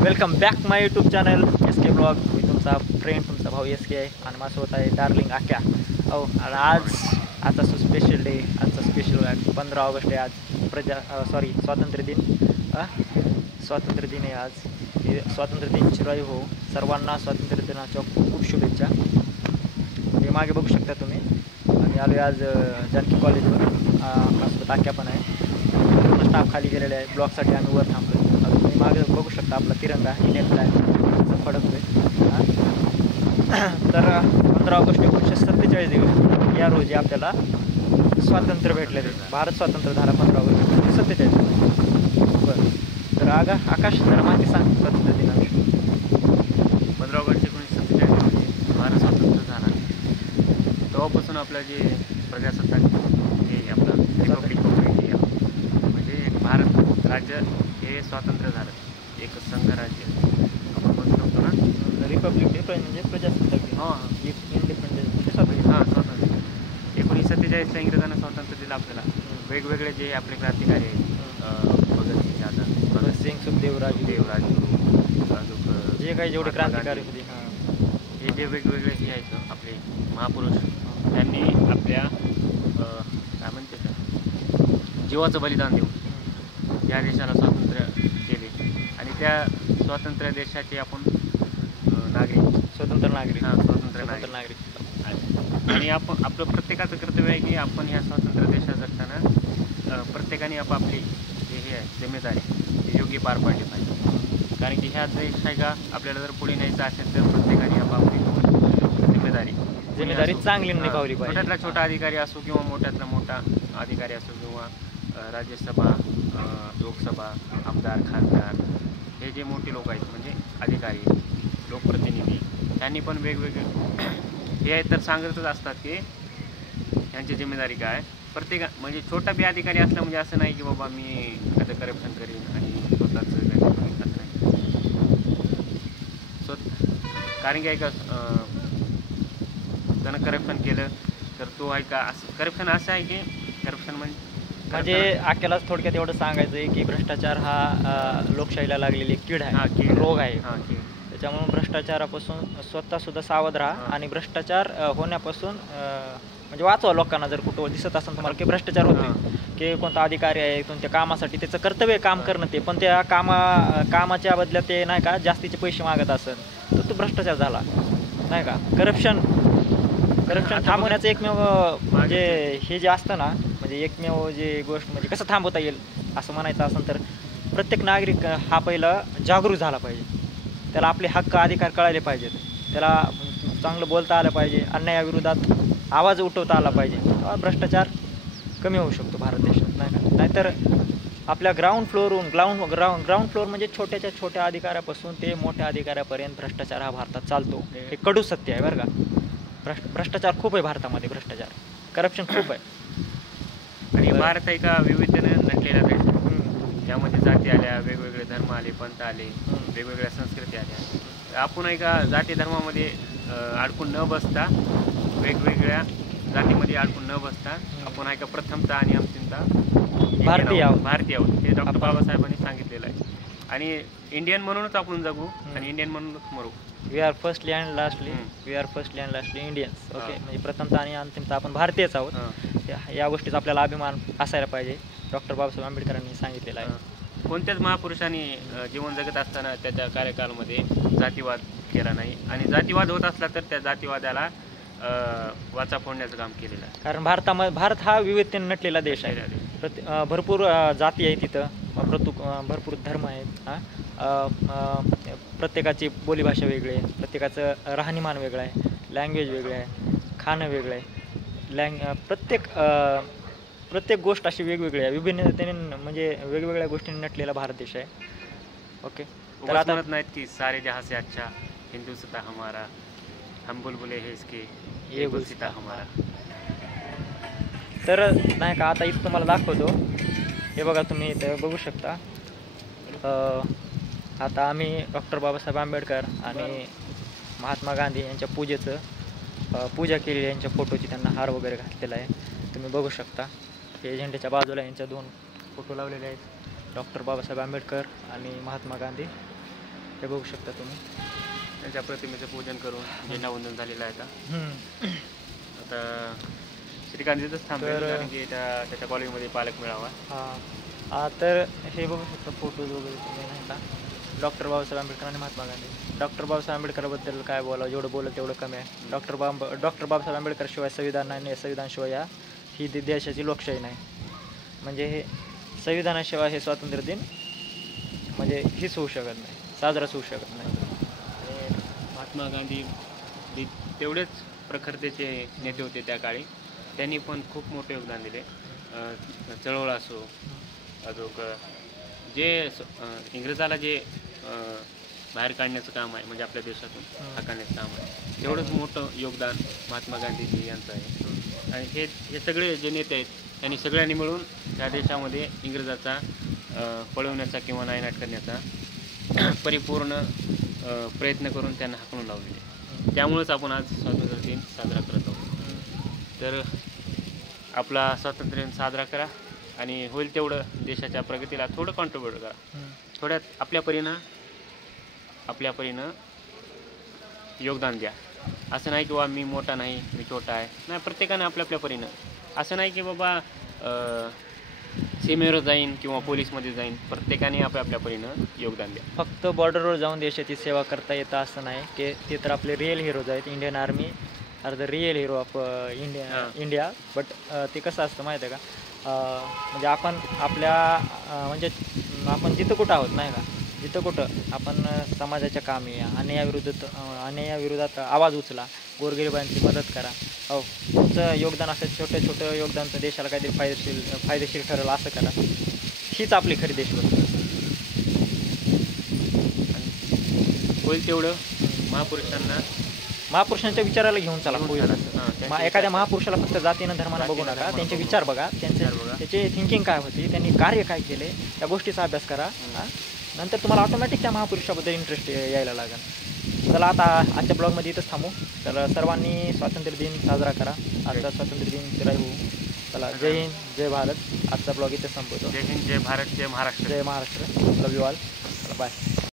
Welcome back माय YouTube channel S के blog. मी तुमचा friend, तुमचा भाऊ एस के आहे आणि माझ्यासोबत आहे डार्लिंग आक्या. हो, आणि आजचा स्पेशल डे, आजचा स्पेशल 15 ऑगस्ट आहे. आज स्वातंत्र्य दिन आहे आज. स्वातंत्र्य दिन चिरायू हो. सर्वांना स्वातंत्र्य दिनाच्या खूप खूप शुभेच्छा. हे मागे बघू शकता तुम्ही. आम्ही आलो आज जानकी कॉलेजवर. माझ्यासोबत आक्या पण आहे. पूर्ण स्टाफ खाली गेलेले आहे. ब्लॉगसाठी आम्ही वर थांबलो. तुम्ही मागे बघू शकता आपला तिरंगा इंडियन फ्लॅग फडकतोय. तर 15 ऑगस्ट 1947 या रोजी आपल्याला स्वातंत्र्य भेटले. भारत स्वतंत्र झाला 15 ऑगस्ट 1947. बरं, तर आकाश जरा माहिती सांग स्वातंत्र्य दिनाविषयी. 15 ऑगस्ट 1947 रोजी भारत स्वतंत्र झाला. तेव्हापासून आपलं जे प्रजासत्ताक हे आपलं रिपब्लिक ऑफ इंडिया म्हणजे भारत राज्य हे स्वातंत्र्य झालं. एक संघ राज्य आपण म्हणू शकतो ना. रिपब्लिक डे म्हणजे प्रजासत्ताक दिन. हां, इंडिपेंडन्स म्हणजे स्वातंत्र्य. हां, स्वातंत्र्य 1947 इंग्रजांना स्वातंत्र्य दिलं आपल्याला. वेगवेगळे जे आपले क्रांतिकारी आहेत, भगतसिंग आझाद, भगतसिंग, सुखदेव, राजगुरू, अजून जे काही जेवढे क्रांतिकारी होते, हे जे वेगवेगळे हे आहेत आपले महापुरुष, त्यांनी आपल्या काय म्हणते का जीवाचं बलिदान देऊन या देशाला स्वातंत्र्य केले. आणि त्या स्वातंत्र्य देशाचे आपण स्वतंत्र नागरिक. आणि आपण आपलं प्रत्येकाचं कर्तव्य आहे की आपण ह्या स्वातंत्र्य देशात जगताना प्रत्येकाने आपापली हे आहे जिम्मेदारी ही योग्य पार पाडली पाहिजे. कारण की ह्या देश आहे का आपल्याला जर पुढे न्यायचं असेल तर प्रत्येकाने आपापली जिम्मेदारी चांगली निभावली पाहिजे. छोट्यातला छोटा अधिकारी असो किंवा मोठ्यातला मोठा अधिकारी असो किंवा राज्यसभा, लोकसभा, आमदार, खासदार हे जे मोठे लोक आहेत म्हणजे अधिकारी, लोकप्रतिनिधी, त्यांनी पण वेगवेगळे हे आहेत तर सांगतच असतात की यांची जिम्मेदारी काय. प्रत्येका म्हणजे छोटा बी अधिकारी असला म्हणजे असं नाही की बाबा मी आता करप्शन करीन आणि स्वतःच असं नाही. कारण की ऐका त्यानं करप्शन केलं तर तो आहे का असं करप्शन असं आहे की करप्शन म्हणजे आक्यालाच थोडक्यात एवढं सांगायचं आहे की भ्रष्टाचार हा लोकशाहीला लागलेली कीड आहे, रोग आहे. त्याच्यामुळे भ्रष्टाचारापासून स्वतःसुद्धा सावध राहा आणि भ्रष्टाचार होण्यापासून म्हणजे वाचवा लोकांना. जर कुठं दिसत असेल तुम्हाला की भ्रष्टाचार होतोय, की कोणता अधिकारी आहे कोणत्या कामासाठी त्याचं कर्तव्य काम करणं ते, पण त्या कामाच्या बदल्यात ते नाही का जास्तीचे पैसे मागत असेल तर तो भ्रष्टाचार झाला नाही का. करप्शन थांबवण्याचं एकमेव म्हणजे हे जे असतं ना, म्हणजे एकमेव जे गोष्ट म्हणजे कसं थांबवता येईल असं म्हणायचं असेल तर प्रत्येक नागरिक हा पहिला जागरूक झाला पाहिजे. त्याला आपले हक्क अधिकार कळायले पाहिजेत. त्याला चांगलं बोलता आलं पाहिजे. अन्यायाविरोधात आवाज उठवता आला पाहिजे. भ्रष्टाचार कमी होऊ शकतो भारत देशात नाही का. नाहीतर आपल्या ग्राउंड फ्लोअर म्हणजे छोट्या अधिकाऱ्यापासून ते मोठ्या अधिकाऱ्यापर्यंत भ्रष्टाचार हा भारतात चालतो. हे कडू सत्य आहे बरं का. भ्रष्टाचार खूप आहे भारतामध्ये. भ्रष्टाचार, करप्शन खूप आहे. आणि भारत आहे का विविधतेने नटलेला देश. त्यामध्ये जाती आल्या, वेगवेगळे धर्म आले, पंथ आले, वेगवेगळ्या संस्कृती आल्या. आपण आहे का जाती धर्मामध्ये अडकून न बसता, वेगवेगळ्या जातीमध्ये अडकून न बसता आपण आहे का प्रथमता आणि अंतिमता भारतीय आहोत. हे डॉक्टर बाबासाहेबांनी सांगितलेलं आहे. आणि इंडियन म्हणूनच आपण जगू आणि इंडियन म्हणूनच मरू. We are firstly and lastly Indians. Okay, म्हणजे प्रथमता आणि अंतिमता आपण भारतीयच आहोत. या गोष्टीचा आपल्याला अभिमान असायला पाहिजे. डॉक्टर बाबासाहेब आंबेडकरांनी सांगितलेलं आहे. कोणत्याच महापुरुषांनी जीवन जगत असताना त्याच्या कार्यकाळामध्ये जातीवाद केला नाही. आणि जातीवाद होत असला तर त्या जातीवादाला वाचा फोडण्याचं काम केलेलं आहे. कारण भारत हा विविधतेने नटलेला देश आहे. भरपूर जाती आहेत तिथं, भरपूर धर्म आहेत. प्रत्येकाची बोलीभाषा वेगळी आहे, प्रत्येकाचं राहणीमान वेगळं आहे, लँग्वेज वेगळं आहे, खाणं वेगळं आहे. प्रत्येक गोष्ट अशी वेगवेगळी आहे. विभिन्नतेने म्हणजे वेगवेगळ्या गोष्टींनी नटलेला भारत देश आहे. ओके, तर आता म्हणत नाहीत की सारे जहाँ से अच्छा हिंदुस्तान हमारा, हम बुलबुले है इसके ये गुलसिता हमारा. तर नाही का आता इथं तुम्हाला दाखवतो. हे बघा, तुम्ही इथं बघू शकता. आता आम्ही डॉक्टर बाबासाहेब आंबेडकर आणि महात्मा गांधी यांच्या पूजा केलेली, यांच्या फोटोची त्यांना हार वगैरे घातलेला आहे. तुम्ही बघू शकता. हे झेंड्याच्या बाजूला यांच्या 2 फोटो लावलेले आहेत, डॉक्टर बाबासाहेब आंबेडकर आणि महात्मा गांधी. हे बघू शकता तुम्ही. त्यांच्या प्रतिमेचं पूजन करून झेंडावंदन झालेलं आहे आता. हम्म. आता श्रीकांत तिथंच थांबेल तर कारण की त्याच्या कॉलेजमध्ये पालक मिळावा. हां तर हे बघू शकता फोटोज वगैरे तुम्ही नाही का. डॉक्टर बाबासाहेब आंबेडकर आणि महात्मा गांधी. डॉक्टर बाबासाहेब आंबेडकरबद्दल काय बोलावं, जेवढं बोललं तेवढं कमी आहे. डॉक्टर बाबासाहेब आंबेडकरशिवाय संविधान नाही, संविधानशिवाय ही देशाची लोकशाही नाही. म्हणजे हे संविधानाशिवाय हे स्वातंत्र्य दिन म्हणजे हीच होऊ शकत नाही, साजराच होऊ शकत नाही. आणि महात्मा गांधी तेवढेच प्रखरतेचे नेते होते त्या काळी. त्यांनी पण खूप मोठे योगदान दिले. चळवळ असो, अजून जे इंग्रजाला जे बाहेर काढण्याचं काम आहे, म्हणजे आपल्या देशातून हाकलण्याचं काम आहे, तेवढंच मोठं योगदान महात्मा गांधीजी यांचं आहे. आणि हे सगळे जे नेते आहेत त्यांनी सगळ्यांनी मिळून त्या देशामध्ये इंग्रजाचा पळवण्याचा किंवा नायनाट करण्याचा परिपूर्ण प्रयत्न करून त्यांना हाकलून लावलेले. त्यामुळेच आपण आज स्वातंत्र्य दिन साजरा करत आहोत. तर आपला स्वातंत्र्य दिन साजरा करा आणि होईल तेवढं देशाच्या प्रगतीला थोडं कॉन्ट्रीब्यूट करा. थोड्यात आपल्या परीनं योगदान द्या. असं नाही की बाबा मी मोठा नाही, मी छोटा आहे. नाही, प्रत्येकानं आपल्या परीनं. असं नाही की बाबा सीमेवर जाईन किंवा पोलीसमध्ये जाईन. प्रत्येकाने आपल्या परीनं योगदान द्या. फक्त बॉर्डरवर जाऊन देशाची सेवा करता येतं असं नाही की ते तर आपले रिअल हिरोज आहेत. Indian army are the real hero of India. But ते कसं असतं माहिती आहे का, म्हणजे आपण म्हणजे आपण जिथं कुठं आहोत नाही का, जिथं कुठं आपण समाजाच्या कामी अन्यायाविरोधात आवाज उचला, गोरगरिबांची मदत करा. हो, तुमचं योगदान असं छोटं योगदान तर देशाला काहीतरी फायदेशीर ठरेल असं करा. हीच आपली खरी देशभक्ती. होईल तेवढं महापुरुषांच्या विचाराला घेऊन चला. एखाद्या महापुरुषाला फक्त जातीनं धर्मानं बघू नका, त्यांचे विचार बघा, त्याचे थिंकिंग काय होती, त्यांनी कार्य काय केले, त्या गोष्टीचा अभ्यास करा. नंतर तुम्हाला ऑटोमॅटिक त्या महापुरुषाबद्दल इंटरेस्ट यायला लागेल. चला आता आजच्या ब्लॉगमध्ये इथंच थांबू. तर सर्वांनी स्वातंत्र्य दिन साजरा करा. आजचा स्वातंत्र्य दिन चिराई होऊ. चला, जय हिंद, जय भारत. आजचा ब्लॉग इथं संपवतो. जय हिंद, जय भारत, जय महाराष्ट्र. जय महाराष्ट्र. लव यू ऑल. बाय.